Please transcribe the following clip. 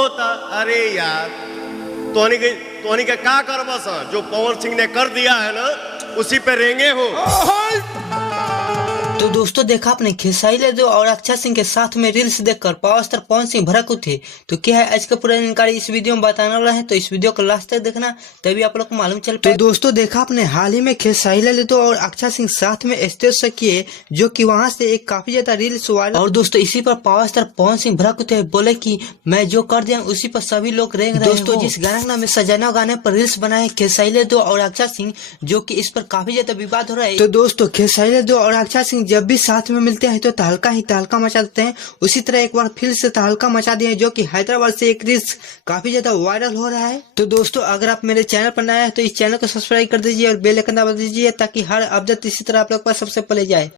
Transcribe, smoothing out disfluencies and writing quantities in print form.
होता। अरे यार तोहनी के का कर बस जो पवन सिंह ने कर दिया है ना उसी पे रेंगे हो। तो दोस्तों देखा आपने खेसारी लाल यादव और अक्षय सिंह के साथ में रील्स देखकर पावर स्टार पवन सिंह भड़क उठे। तो क्या है आज का पूरा जानकारी इस वीडियो में बताने वाला है, तो इस वीडियो को लास्ट तक देखना तभी आप लोग को मालूम चल पाए। तो दोस्तों देखा आपने हाल ही में खेसारी लाल यादव और अक्षय सिंह साथ में स्टेज से किए, जो कि वहां से एक काफी ज्यादा रील्स वायरल। और दोस्तों इसी पर पावर स्टार पवन सिंह भड़क उठे, बोले कि मैं जो कर दिया उसी पर सभी लोग रेंग रहे हैं। दोस्तों जिस गाने का नाम है सजाना गाने पर रील्स बनाए खेसारी लाल यादव और अक्षय सिंह, जो की इस पर काफी ज्यादा विवाद हो रहा है। तो दोस्तों खेसारी लाल यादव और अक्षय सिंह जब भी साथ में मिलते हैं तो तहलका ही तहलका मचा देते हैं। उसी तरह एक बार फिर से तहलका मचा दिए, जो कि हैदराबाद से एक रील्स काफी ज्यादा वायरल हो रहा है। तो दोस्तों अगर आप मेरे चैनल पर नए हैं तो इस चैनल को सब्सक्राइब कर दीजिए और बेल आइकन दबा दीजिए, ताकि हर अपडेट इसी तरह आप लोग पास सबसे पहले जाए।